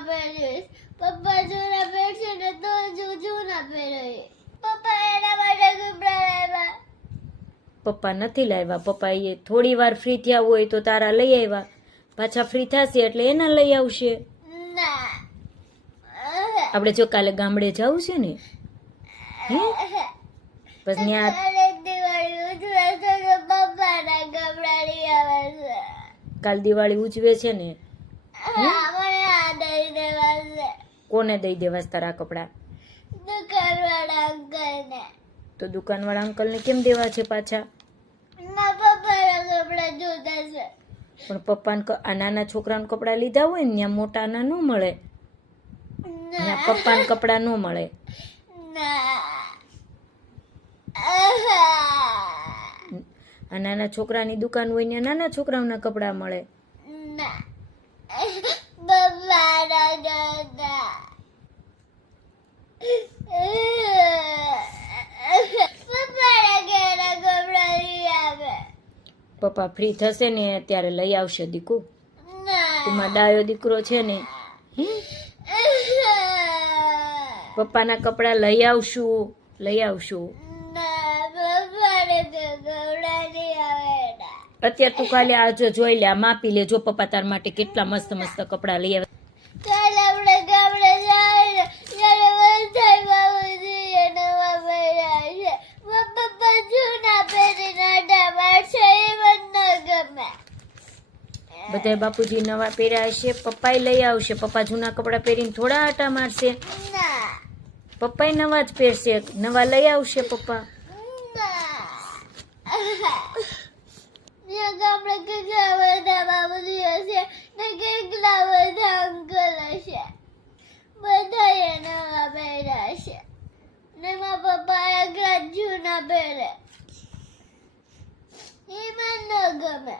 પહેરીશ પપ્પા જૂના પહેરશે ને તો જ જૂના પહેરીશ પપ્પા એના માટે કપડા લાવ્યા પપ્પા નથી લાવ્યા પપ્પા એ થોડી વાર ફ્રી થયા હોય તો તારા લઈ આવ્યા. પાછા ફ્રી થશે એટલે એના લઈ આવશે. આપણે જો કાલે ગામડે જવું છે ને? હે? ત્યાં કાલ દિવાળી ઉજવે છે ને? હા? કોને દઈ દેવા તારા કપડાં? દુકાનવાળા અંકલને. તો દુકાનવાળા અંકલને કેમ દેવા છે પાછા? ના જોતા છે. પણ પપ્પાને આ નાના છોકરાને કપડાં લીધા હોય ને ત્યાં મોટાના ન મળે. પપ્પાને કપડાં ન મળે. આ નાના છોકરાની દુકાન હોય ને નાના છોકરાઓના કપડાં મળે ના પપ્પાના જોતા પપ્પાના ઘેરા કપડા લઈ આવે પપ્પા ફ્રી થશે ને ત્યારે લઈ આવશે દીકુ. ના. ડાયો દીકરો છે ને. પપ્પાના કપડાં લઈ આવશું લઈ આવશું. અત્યારે તું ખાલી આજે જોઈ લે આ માપી લે જો પપ્પા તાર માટે કેટલા મસ્ત મસ્ત કપડાં લઈ આવે બધા બાપુજી નવા પહેર્યા હશે. પપ્પાએ લઈ આવશે. પપ્પા જૂના કપડાં પહેરીને થોડા આટા મારશે. પપ્પાએ નવા જ પહેરશે. નવા લઈ આવશે પપ્પા. પપ્પા જૂના પહેરે. એ મને ગમે.